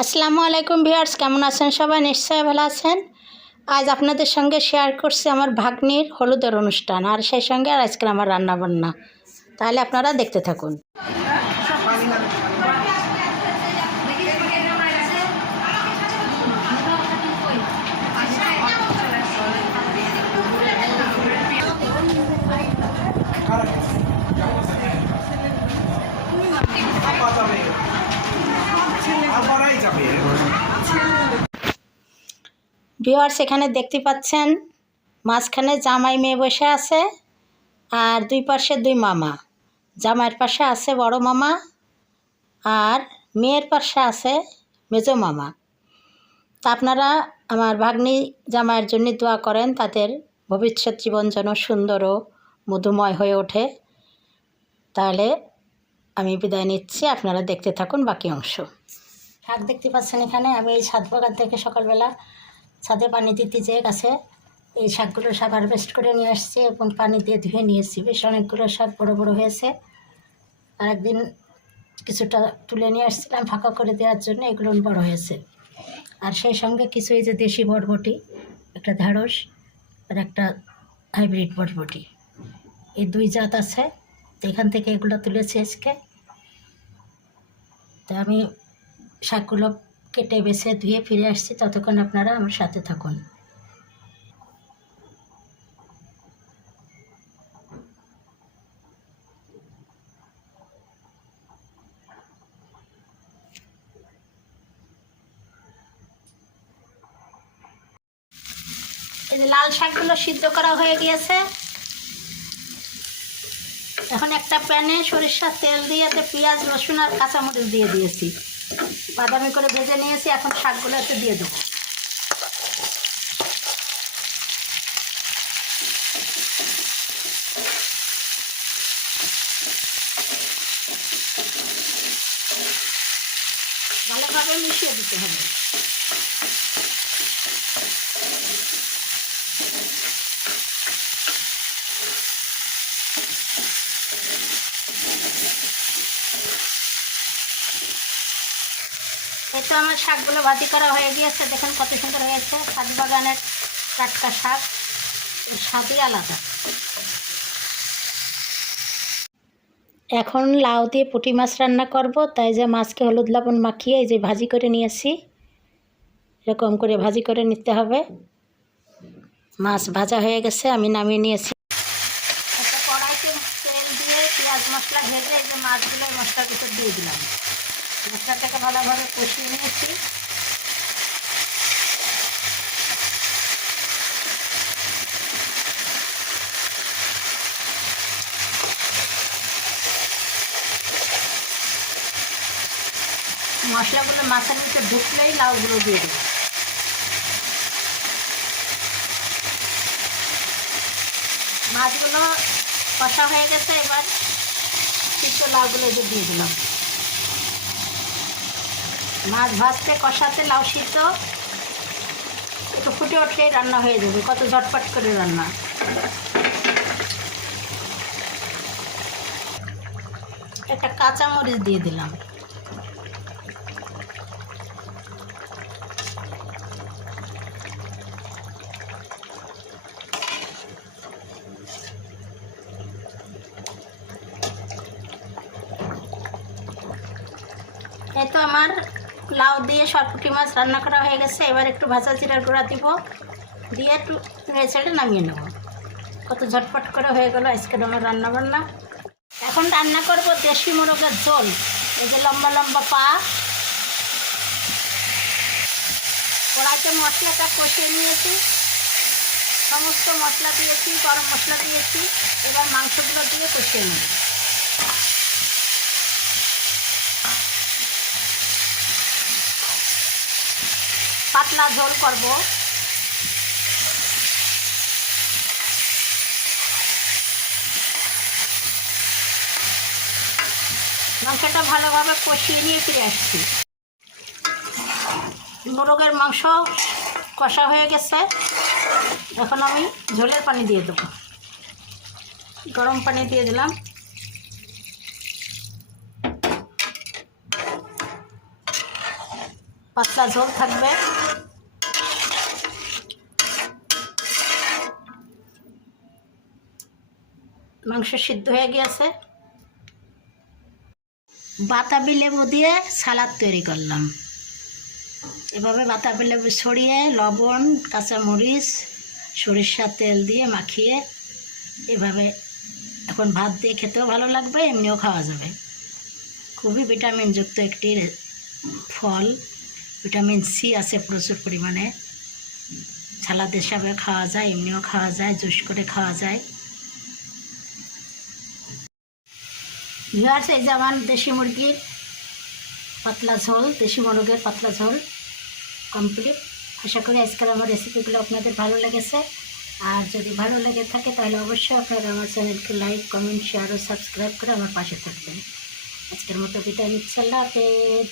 আসসালামু আলাইকুম ভিউয়ার্স, কেমন আছেন সবাই? নিশ্চয়ই ভালো আছেন। আজ আপনাদের সঙ্গে শেয়ার করছি আমার ভাগ্নির হলুদের অনুষ্ঠান, আর সেই সঙ্গে আর আজকে আমার রান্নাবান্না। তাহলে আপনারা দেখতে থাকুন। ভিউয়ার্স, এখানে দেখতে পাচ্ছেন মাঝখানে জামাই মেয়ে বসে আছে আর দুই পাশে দুই মামা। জামাইয়ের পাশে আছে বড় মামা আর মেয়ের পাশে আছে মেজো মামা। তা আপনারা আমার ভাগ্নি জামাইয়ের জন্য দোয়া করেন, তাদের ভবিষ্যৎ জীবন যেন সুন্দর ও মধুময় হয়ে ওঠে। তাহলে আমি বিদায় নিচ্ছি, আপনারা দেখতে থাকুন বাকি অংশ। শাক দেখতে পাচ্ছেন এখানে, আমি এই ছাদ বাগান থেকে সকালবেলা ছাদে পানি দিতে যেয়ে গাছে এই শাকগুলো সব হারভেস্ট করে নিয়ে আসছি এবং পানি দিয়ে ধুয়ে নিয়েছি বেশ অনেকগুলো শাক বড় বড় হয়েছে। আর একদিন কিছুটা তুলে নিয়ে আসছিলাম ফাঁকা করে দেওয়ার জন্য, এগুলো বড় হয়েছে। আর সেই সঙ্গে কিছু এই যে দেশি বরবটি, একটা ঢেঁড়স আর একটা হাইব্রিড বরবটি। এই দুই জাত আছে এখান থেকে এগুলো তুলেছি আজকে। তা আমি শাকগুলো কেটে বেছে ধুয়ে ফিরে আসছি। ততক্ষণ আপনারা আমার সাথে থাকুন। এই লাল শাকগুলো সিদ্ধ করা হয়ে গিয়েছে। এখন একটা প্যানে সরিষার তেল দিয়ে এতে পেঁয়াজ, রসুন আর কাঁচামরিচ দিয়ে দিয়েছি। বাদামি করে ভেজে নিয়েছি এখন শাকগুলো একটু দিয়ে দেবো। ভালোভাবে মিশিয়ে দিতে হবে। এই আমার শাকগুলো ভাজি করা হয়ে গিয়েছে, দেখুন কত সুন্দর হয়েছে। ছাদ বাগানের টাটকা শাক স্বাদই আলাদা। এখন লাউ দিয়ে পুঁটি মাছ রান্না করব, তাই যে মাছকে হলুদ লবণ মাখিয়ে এই যে ভাজি করে নিয়েছি। এরকম করে ভাজি করে নিতে হবে। মাছ ভাজা হয়ে গেছে, আমি নামিয়ে নিয়েছি। কড়াইতে তেল দিয়ে পেঁয়াজ মশলা ভেজে এই যে মাছগুলো এই মশলার ভিতর দিয়ে দিলাম। মশলাটাকে ভালোভাবে কষিয়ে নিয়েছি। মশলাগুলো মাছের ভিতরে ঢুকলেই লাউগুলো দিয়ে দেবো। মাছগুলো কষা হয়ে গেছে, এবার সিদ্ধ লাউগুলো দিয়ে দিলাম। মাছ ভাজতে, কষাতে, লাউ সিদ্ধ, একটু ফুটে উঠলেই রান্না হয়ে যাবে। কত ঝটপট করে রান্না। একটা কাঁচা মরিচ দিয়ে দিলাম। এই তো আমার লাউ দিয়ে সরপুটি মাছ রান্না করা হয়ে গেছে। এবার একটু ভাজা জিরার গুঁড়া দিব। দিয়ে একটু ছেড়ে নামিয়ে নেব। কত ঝটপট করে হয়ে গেল আজকে আমার রান্না বান্না এখন রান্না করব দেশি মোরগের ঝোল। এই যে লম্বা লম্বা পা। কড়াইতে মশলাটা কষিয়ে নিয়েছি। সমস্ত মশলা দিয়েছি, গরম মশলা দিয়েছি। এবার মাংসগুলো দিয়ে কষিয়ে নেব। পাতলা ঝোল করব। মাংসটা ভালোভাবে কষিয়ে নিয়ে ফিরে আসছি। মোরগের মাংস কষা হয়ে গেছে। এখন আমি ঝোলের পানি দিয়ে দেবো। গরম পানি দিয়ে দিলাম। পাতলা ঝোল থাকবে। মাংস সিদ্ধ হয়ে গিয়েছে। বাতাবি লেবু দিয়ে সালাদ তৈরি করলাম। এভাবে বাতাবি লেবু ছড়িয়ে, লবণ, কাঁচামরিচ, সরিষার তেল দিয়ে মাখিয়ে এভাবে এখন ভাত দিয়ে খেতেও ভালো লাগবে, এমনিও খাওয়া যাবে। খুবই ভিটামিনযুক্ত একটি ফল। ভিটামিন সি আছে প্রচুর পরিমাণে। সালাদ হিসাবে খাওয়া যায়, এমনিও খাওয়া যায়, জুস করে খাওয়া যায়। ভিউয়ার্স এই যে আমার দেশি মুরগির পাতলা ঝোল, দেশি মোরগের পাতলা ঝোল কমপ্লিট আশা করি আজকাল আমার রেসিপিগুলো আপনাদের ভালো লেগেছে। আর যদি ভালো লেগে থাকে, তাহলে অবশ্যই আপনারা আমার চ্যানেলকে লাইক কমেন্ট শেয়ার ও সাবস্ক্রাইব করে আমার পাশে থাকবেন। আজকের মতো বিদায় নিচ্ছি, আল্লাহ হাফেজ।